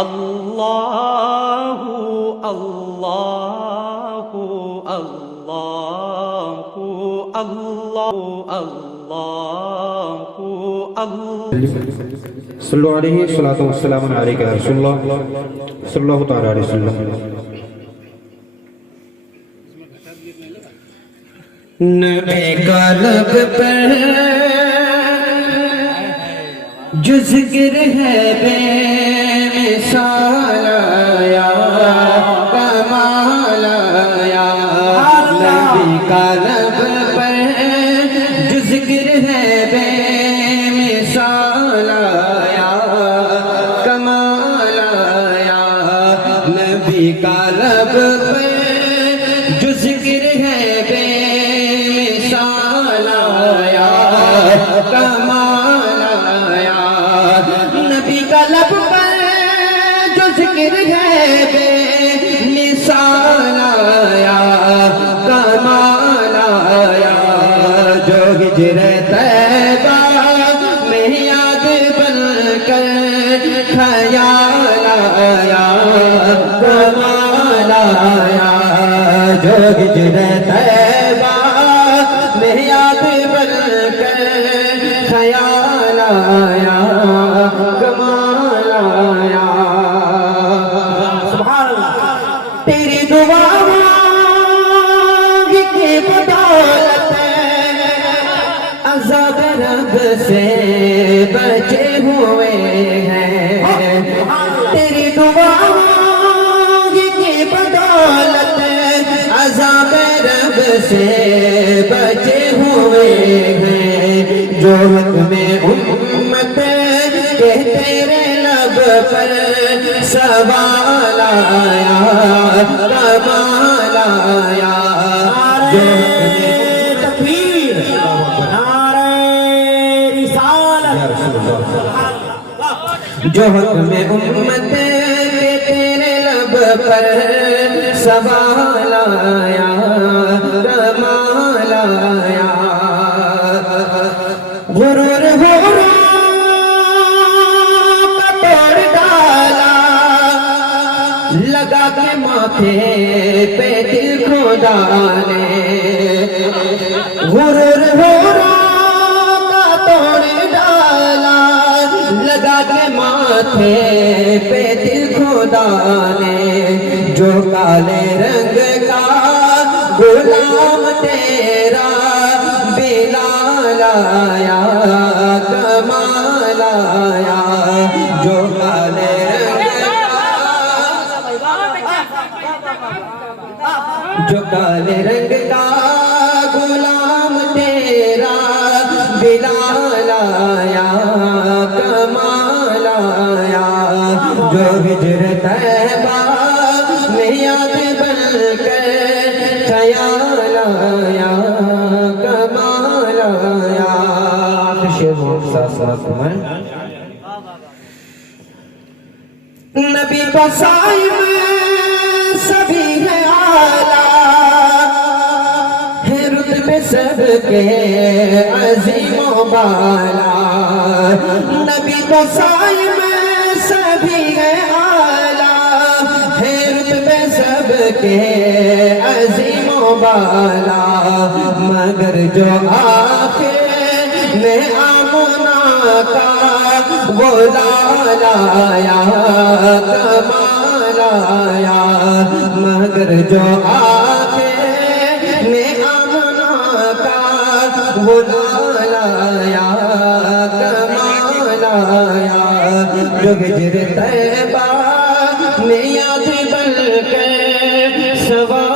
اللہ اللہ اللہ اللہ اللہ صلو علیہ الصلاۃ والسلام علیک یا رسول اللہ صلی اللہ تعالی علیہ وسلم۔ نبی کا لب پر جو ذکر ہے بے مثال آیا کمال آیا، نبی کا لب پر جو ذکر ہے بے مثال آیا کمال آیا، نبی کا لب پر جو ذکر ہے بے مثال آیا کمال آیا، نبی کا لب پر جو ذکر ہے بے مثال آیا کمال آیا، جو ہجر طیبہ میں یاد بن کر خیال آیا کمال آیا، جو ہجر طیبہ میں یاد بن کر خیال آیا کمال آیا، سبحان اللہ۔ تیری دعاؤں کی بدولت عذاب رب سے بچے ہوئے ہیں، تیری دعاؤں کی بدولت عذاب رب سے بچے ہوئے ہیں، جو حکم امت کے تیرے لب پر سوال آیا کمال آیا، جو تکبیر نعرہ رسالت، جو حکم امت کے تیرے لب پر سوال آیا کمال آیا، غرور غرور کا توڑ ڈالا لگا کے ماتھے پہ دل خدا نے، غرور غرور کا توڑ ڈالا لگا کے ماتھے پہ دل خدا نے، جو کالے رنگ کا غلام تیرا بلال آیا کمال آیا، جو کالے رنگ کا، جو کالے رنگ کا غلام تیرا بلال آیا کمال آیا، جو ہجر طیبہ میں یاد بن کر خیال آیا کمال آیا، نبی کو صاحب سبھی ہے اعلیٰ، ہے رتبے سب کے عظیم و بالا، نبی کو صاحب سبھی ہے اعلیٰ، ہے رتبے سب کے عظیم و بالا، مگر جو آخر میں آمنا کا وہ لال آیا کمال آیا، مگر جو آخر میں آمنا کا وہ لال آیا کمال آیا، جو ہجر طیبہ میں یاد بن کر سوال